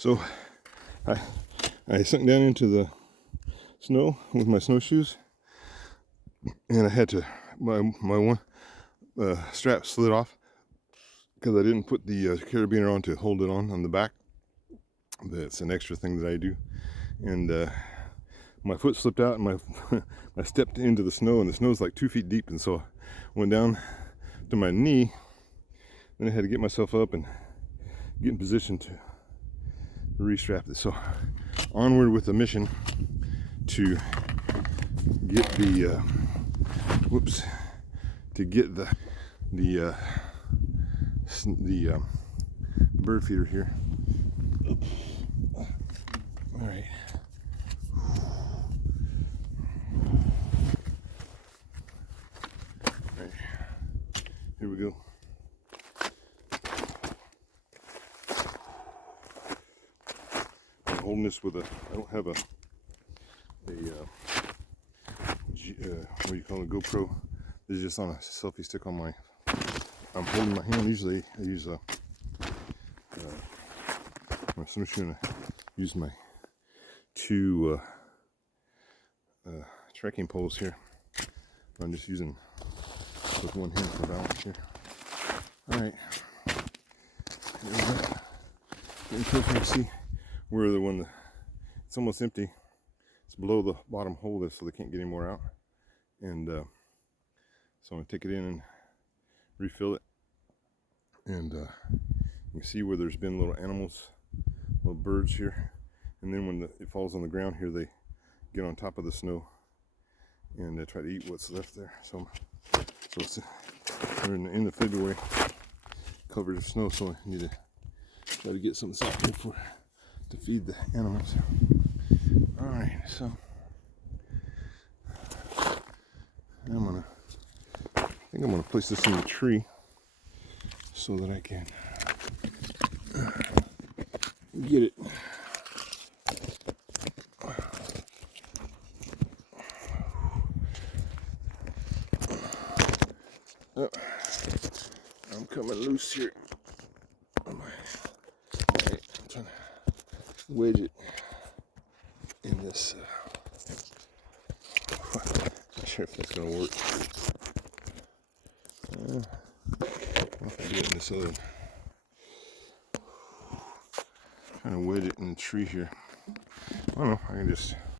So I sunk down into the snow with my snowshoes, and I had to, my one strap slid off because I didn't put the carabiner on to hold it on the back. That's an extra thing that I do. And my foot slipped out, and I stepped into the snow, and the snow's like 2 feet deep, and so I went down to my knee. Then I had to get myself up and get in position to restrap it. So onward with the mission to get the bird feeder here. All right. Here we go. I'm holding this with I don't have a what do you call it, GoPro. This is just on a selfie stick on my, I'm holding my hand. Usually I use my snowshoe, I use my two trekking poles here. I'm just using with one hand for balance here. Alright. Here we go. Getting closer to see where it's almost empty. It's below the bottom hole there, so they can't get any more out. And so I'm going to take it in and refill it. And you can see where there's been little animals, little birds here. And then when it falls on the ground here, they get on top of the snow and they try to eat what's left there. So we're in the end of February, covered in snow, so I need to try to get something soft to feed the animals. All right, so I think I'm gonna place this in the tree so that I can get it. Oh, I'm coming loose here. All right, I'm trying to wedge it in this. Not sure if that's gonna work. I'll have to do it in this other. Trying to wedge it in the tree here. I don't know. I can just